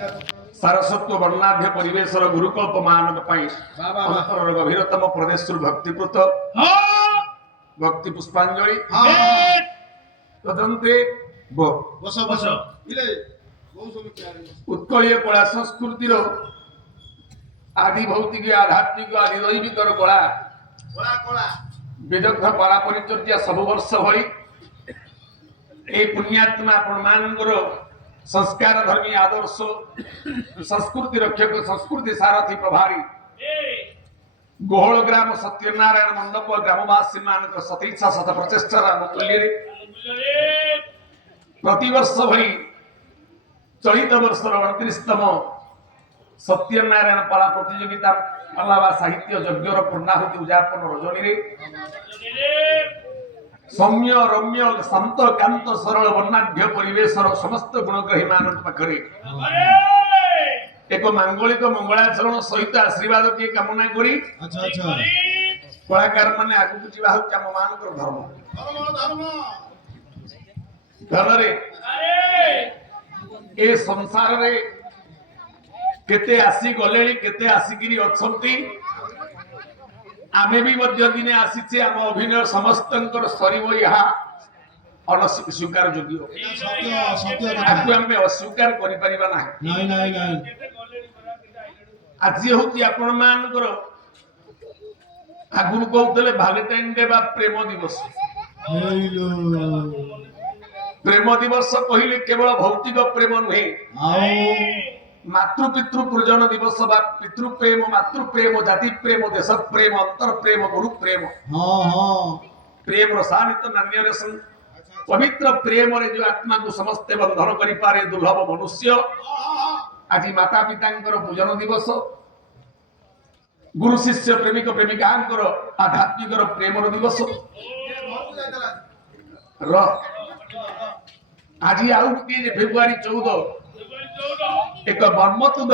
सारस्वत वर्णाढ्य परिवेशर गुरुकल्प अंतर गभीरतम प्रदेश भक्तिपूत भक्ति पुष्पांजलि उत्कलीय कला संस्कृतिर आदि भौतिक आध्यात्मिक आदि दैविक कला विदग्ध कला परिचर्या सब वर्ष भई पुण्यात्मा आपण संस्कार धर्मी आदर्श संस्कृति रक्षक संस्कृति सारथी प्रभारी गोहल ग्राम सत्यनारायण मंडप ग्रामवासी मान सतीच्छा शत प्रचेष्टार मूल्य प्रतिवर्ष भई चलित वर्षर 29तम सत्यनारायण पाला प्रतियोगिता अलावा साहित्य यज्ञर पूर्णाहुति उद्यापन रजनी सौम्य रम्य शांत कांत सरल वर्णाढ्य परिवेशर समस्त गुणग्रही मान पाखरे एक मांगलिक मंगलाचरण सहित आशीर्वाद के कामना करी कलाकार माने आगु जीवा हो आम मान धर्म धर्म ए संसार रे केते आसी गले केते आसिकिरी अछंती आमे भी मध्य दिने आसीचे आम अभिनय समस्त सरीब यहाँ अस्वीकार योग्य आम अस्वीकार कर आज हूँ आपण मानकर आगुरी कहते भालेटाइन डे बा प्रेम दिवस कहले केवल भौतिक प्रेम नुहे मातृ पितृ पूजन दिवस बा पितृ प्रेम मातृ प्रेम जाति प्रेम देश प्रेम अंतर प्रेम गुरु प्रेम प्रेम रसायनित नान्य पवित्र प्रेम रे जो आत्मा को समस्त बंधन करि पारे दुर्लभ मनुष्य आज माता पिता पूजन दिवस गुरु शिष्य प्रेमिक प्रेमिका आध्यात्मिक प्रेम दिवस आज आउ फेब्रुआरी 14 एक मर्मतुद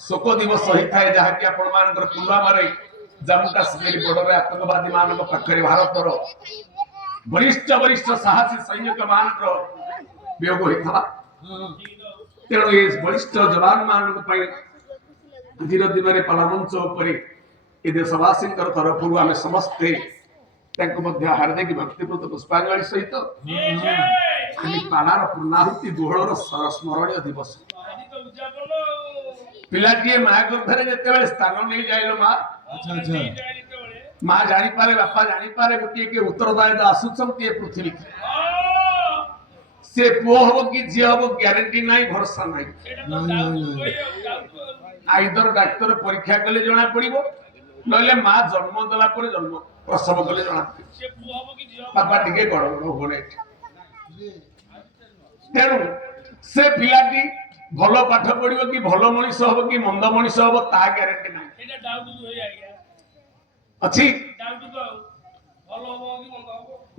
शोक दिवस होता है जहाँकि आपण मानकर पुलवामा रे जम्मू काश्मीर बॉर्डर आतंकवादी मान पाखे भारतर वरिष्ठ वरिष्ठ साहसी सैनिक मान वियोग होता तेणु ये वरिष्ठ जवान मान आज दिन में पालामंच ये देशवासी तरफ आम समस्ते हार्दिक भक्तिपूत पुष्पांजलि सहित पालार पूर्णाहुति दोहलर स्मरणीय दिवस पिलाटी माँ गर्भे जिते स्थान नहीं जाए माँ जानी पारे बापा जानी पारे गोटे के उत्तरदायित्व आसुचंती पृथ्वी से पुओ हम कि झी हम ग्यारंटी ना भरोसा ना आईदर डाक्तर परीक्षा कले जना पड़ो ना माँ जन्म देला जन्म प्रसव कले जना बापा टे गड़ गड़ होने तेणु से पिलाटी भल पाठ पढ़ो कि भल मनीष हम कि मंद मनीष हम ता ग्यारंटी ना अच्छी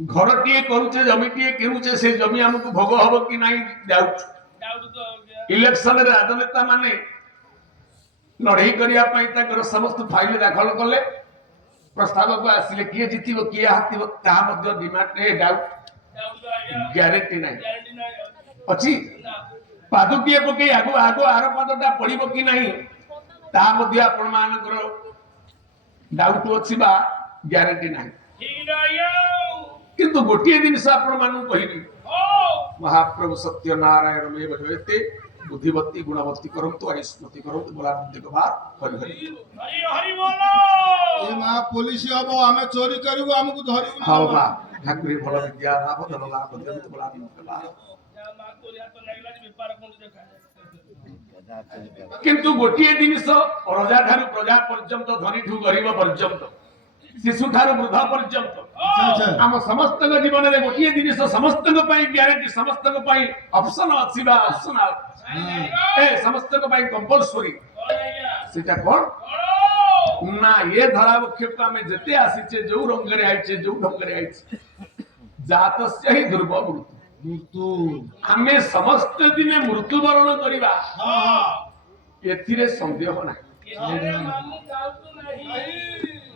घर टीए करुचे जमी टीए किणुचे से जमी आमको भोग हम कि ना डाउट इलेक्शन राजनेता माने लड़ाई करने समस्त फाइल दाखल कले प्रस्ताव को आसिले किए जीतब किए हाथीब ता डिमांड डाउट ग्यारंटी ना अच्छी पादुटीए पकई आगो आगो आर पादटा पड़ो कि ना आपण मानकर डाउट अच्छी ग्यारंटी ना किंतु गोटे जिनस आपण मान कहली महाप्रभु सत्यनारायण में जयते बुद्धिवती गुणवती करंतु आयुष्मती करंतु बोला हरि हरि हरि बोलो मां पुलिस अब हमें चोरी करू हमको धरि हां बा ठाकुर भल विद्या लाभ धन लाभ देत बोला मां तोरी हाथ लागला जे व्यापार कोन देखा किंतु गोटे जिनस प्रजा ठारू प्रजा पर्यंत धनी ठू गरीब पर्यंत शिशु ठारू वृद्ध पर्यंत आम समस्त जीवन में गोटे जिनस समस्त ग्यारंटी समस्त ऑप्शन अच्छी ऑप्शन ए समस्त कंपलसरी सीटा कौन ना ये धरावक्ष को आम जिते आसीचे जो रंग आईचे जो ढंग आईचे जात ही ध्रुव मृत्यु आम समस्त दिन मृत्युवरण करवा एथिरे संदेह ना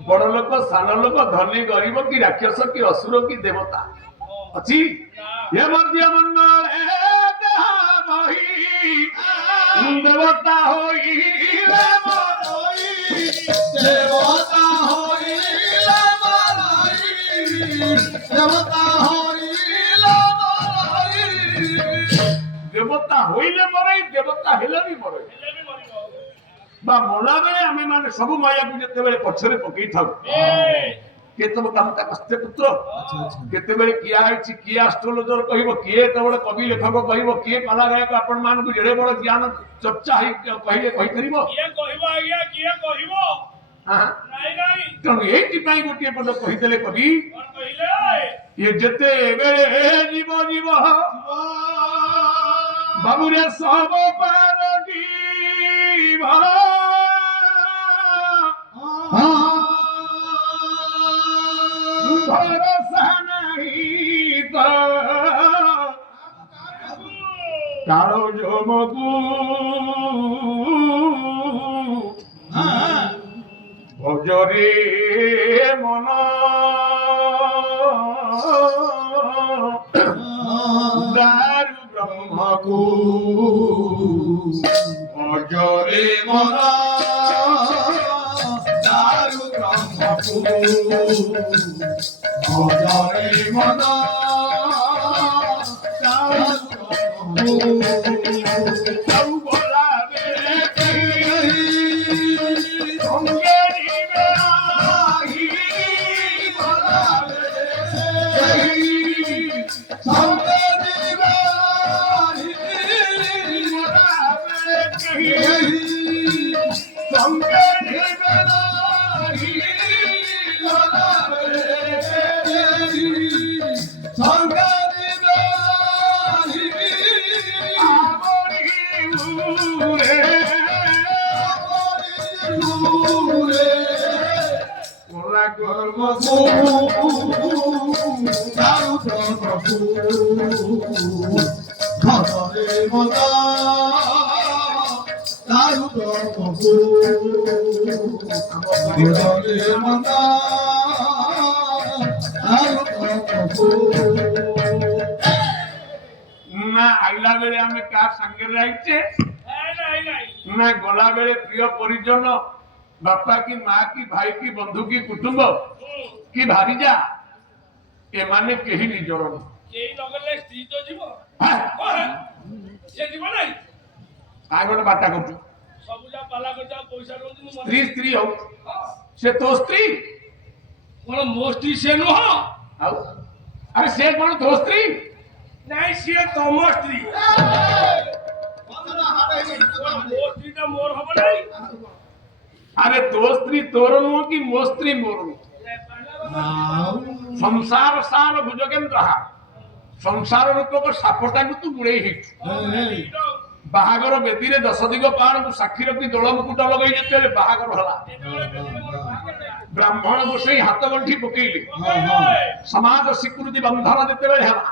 बड़ लोक सान लोक धनी गरीब कि राक्षस कि असुर कि देवता अच्छी ये मध्य मंडल দেবতা হইলে মরই, দেবতা হইলে মরই, দেবতা হইলে মরই। দেবতা হইলে মরই, দেবতা হেলে ବି মরই। বা মଲା ବେଳେ ଆମେ ମାନେ ସବୁ ମାୟାକୁ ଯେତେବେଳେ ପଛରେ ପକେଇଥାଉ, କେତେବେଳେ କାମଟା କସ୍ତେ ପୁତ୍ର, କେତେବେଳେ କିଏ ଆଇଛି, କିଏ ଆଷ୍ଟ୍ରୋଲୋଜର କହିବ, କିଏ କେତେବେଳେ କବି ଲେଖକ କହିବ, କିଏ ପାଲା ଗାୟକ ଆପଣ ମାନଙ୍କୁ ଯେଡ଼େ ବଡ଼ ଜ୍ଞାନ ଚର୍ଚ୍ଚା ହେଇ କହିଲେ କହିପାରିବ। କିଏ କହିବ ଆଜ୍ଞା, କିଏ କହିବ? ନାଇଁ ନାଇଁ, ତେଣୁ ଏଇଥିପାଇଁ ଗୋଟିଏ ପଦ କହିଦେଲେ କବି, କଣ କହିଲେ? ଇଏ ଯେତେବେଳେ ଯିବ ଯିବ ବାବୁରେ ସବ ପାରଗିବ, ଭରସା ନାହିଁ ତ କାଳ ଯମକୁ ଭଜରେ ମନ ଦାରୁ ବ୍ରହ୍ମକୁ ভজরে মন দারু ব্রহ্মকু, ভজরে মন দারু ব্রহ্মকু। ଆଉ ଗଲା ବେଳେ କେହି ସଙ୍ଗେ ଯିବେ ନାହିଁ, সঙ্গে দিবে ଗଲା ବେଳେ କେହି সঙ্গে দিবে নাহি, সঙ্গে দিবে নাহি। আমরি উরে দূরে গলা গর্ব দারু ব্রহ্মকু, ভজরে মন দারু ব্রহ্মকু, ভজরে মন দারু ব্রহ্মকু। না আইলা ବେଳେ ଆମେ କାହା ସାଙ୍ଗରେ ଆଇଛେ, ନାଇଁ ନାଇଁ, ନା ଗଲା ବେଳେ ପ୍ରିୟ ପରିଜନ, ବାପା କି ମା କି ଭାଇ କି ବନ୍ଧୁ କି କୁଟୁମ୍ବ କି ଭାରିଜା, ଏମାନେ କେହି ନିଜର ନୁହଁ। କେହି ନଗଲେ ସ୍ତ୍ରୀ ତ ଯିବ। ହାଁ, ସେ ଯିବ ନାଇଁ, କାହା ଗୋଟେ ବାଟା କରୁଛୁ, ସବୁ ଯା ପାଲା କରିଛ, ପଇସା ରହୁଛି। ମୁଁ ସ୍ତ୍ରୀ ସ୍ତ୍ରୀ ହଉ, ସେ ତୋ ସ୍ତ୍ରୀ କଣ ମୋ ସ୍ତ୍ରୀ ସେ ନୁହଁ? ଆଉ ଆରେ ସେ କଣ ତୋ ସ୍ତ୍ରୀ? ନାଇଁ, ସିଏ ତମ ସ୍ତ୍ରୀ। বন্ধন হারাই গেছে। ମୋ ସ୍ତ୍ରୀଟା ମୋର ହବ ନାଇଁ? ଆରେ ତୋ ସ୍ତ୍ରୀ ତୋର ନୁହଁ କି ମୋ ସ୍ତ୍ରୀ ମୋର ନୁହଁ। ସଂସାର ସାର ଭୁଜଗେନ୍ଦ୍ର, ସଂସାର ରୂପକ ସାପଟାକୁ ତୁ ଗୁଡ଼େଇ ହେଇଛୁ। ବାହାଘର ବେଦୀରେ 10 ଦିଗ ପାଳକୁ ସାକ୍ଷୀ ରଖି ଦୋଳ ମୁକୁଟ ଲଗେଇ ଯେତେବେଳେ ବାହାଘର ହେଲା, ବ୍ରାହ୍ମଣ ବସେଇ ହାତ ଗଣ୍ଠି ପକେଇଲେ, ସମାଜ ସ୍ୱୀକୃତି ବନ୍ଧନ ଯେତେବେଳେ ହେଲା,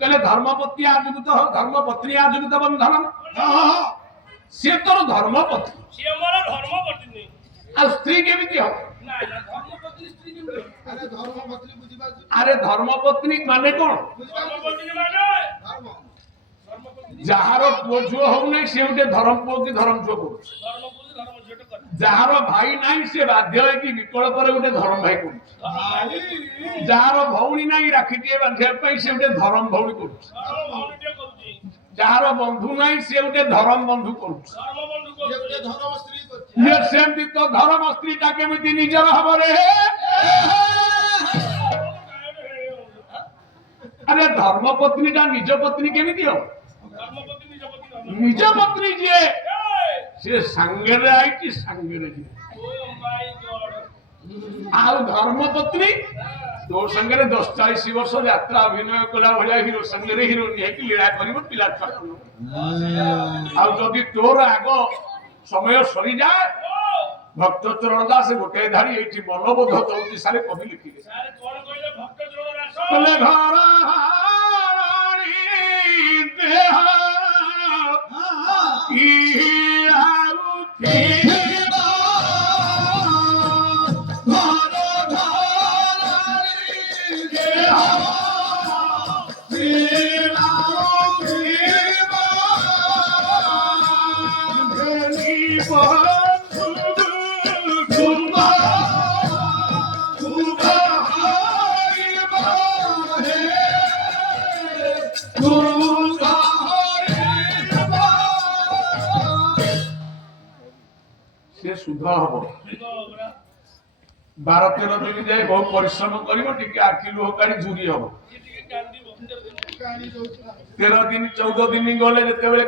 କହିଲେ ଧର୍ମପତ୍ନୀ ଆଜୁଗିତ ଧର୍ମପତ୍ନୀ ଆଜୁଗିତ ବନ୍ଧନ, ସିଏ ତୋର ଧର୍ମପତ୍ନୀ, ସିଏ ମୋର ଧର୍ମପତ୍ନୀ। ଆଉ ସ୍ତ୍ରୀ କେମିତି ହବ? ନାଇଁ ନା, ଧର୍ମପତ୍ନୀ ସ୍ତ୍ରୀ କେମିତି? আরে ধর্মপত্নী বুঝিপারছি, ଆରେ ଧର୍ମପତ୍ନୀ ମାନେ କଣ? ଧର୍ମପତ୍ନୀ ମାନେ ধর্ম ଧର୍ମପତ୍ନୀ ଯାହାର ପୁଅ ଝୁଅ ହଉନାହିଁ ସେ ଗୋଟେ ଧର୍ମ ପୁଅ କି ଧର୍ମ ଝୁଅ କରୁଛି, ଧର୍ମପତ୍ନୀ ଧର୍ମ ଝିଅଟେ କରେ। ଯାହାର ଭାଇ ନାହିଁ ସେ ବାଧ୍ୟ ହେଇକି ବିକଳ୍ପରେ ଗୋଟେ ଧର୍ମ ଭାଇ କରୁଛି, ଯାହାର ଭଉଣୀ ନାହିଁ ରାକ୍ଷୀଟିଏ ବାନ୍ଧିବା ପାଇଁ ସେ ଗୋଟେ ଧର୍ମ ଭଉଣୀ କରୁଛି, ଧର୍ମ ଭଉଣୀଟିଏ କରୁଛି, ଯାହାର ବନ୍ଧୁ ନାହିଁ ସେ ଗୋଟେ ଧର୍ମ ବନ୍ଧୁ କରୁଛି। ଧର୍ମ ବନ୍ଧୁ যে କରୁଛି। ধর্ম স্ত্রী করছে। ଇଏ ସେମିତି ତ ଧର୍ମ ସ୍ତ୍ରୀଟା କେମିତି ନିଜର ହବ ରେ? ଆରେ ଧର୍ମପତ୍ନୀଟା ନିଜ ପତ୍ନୀ କେମିତି ହବ? ଧର୍ମପତ୍ନୀ ନିଜ ପତ୍ନୀ ଧର୍ମ। ନିଜ ପତ୍ନୀ ଯିଏ ଏ! ସେ ସାଙ୍ଗରେ ଆଇଛି ସାଙ୍ଗରେ ଯିବ, Oh my God! ଆଉ ଧର୍ମପତ୍ନୀ ତୋ ସାଙ୍ଗରେ 10-40 ବର୍ଷ ଯାତ୍ରା ଅଭିନୟ କଲା ଭଳିଆ ହିରୋ ସାଙ୍ଗରେ ହିରୋଇନ ହେଇକି ଲୀଳା କରିବ, ପିଲା ଛୁଆ କରିବ। ଆଉ ଯଦି ତୋର ଆଗ ସମୟ ସରିଯାଏ, ଭକ୍ତ ଚରଣ ଦାସ ଗୋଟେ ଧାଡ଼ି ଏଇଠି ମନବୋଧ ଚଉତିଶାରେ କବି ଲେଖିଲେ, ସାର୍ କଣ କହିଲେ? ଭକ୍ତ ଚରଣ ଦାସ କହିଲେ ଘର ଦେହ সে শুদ্ধ হব 12-13 দিন যাই বহু পরিশ্রম করিব টিকে আখি লুহ কাড়ি ঝুরি হব ଟିକେ କାନ୍ଦିବ କାହାଣୀ ଦଉଛି 13 ଦିନ 14 ଦିନ ଗଲେ ଯେତେବେଳେ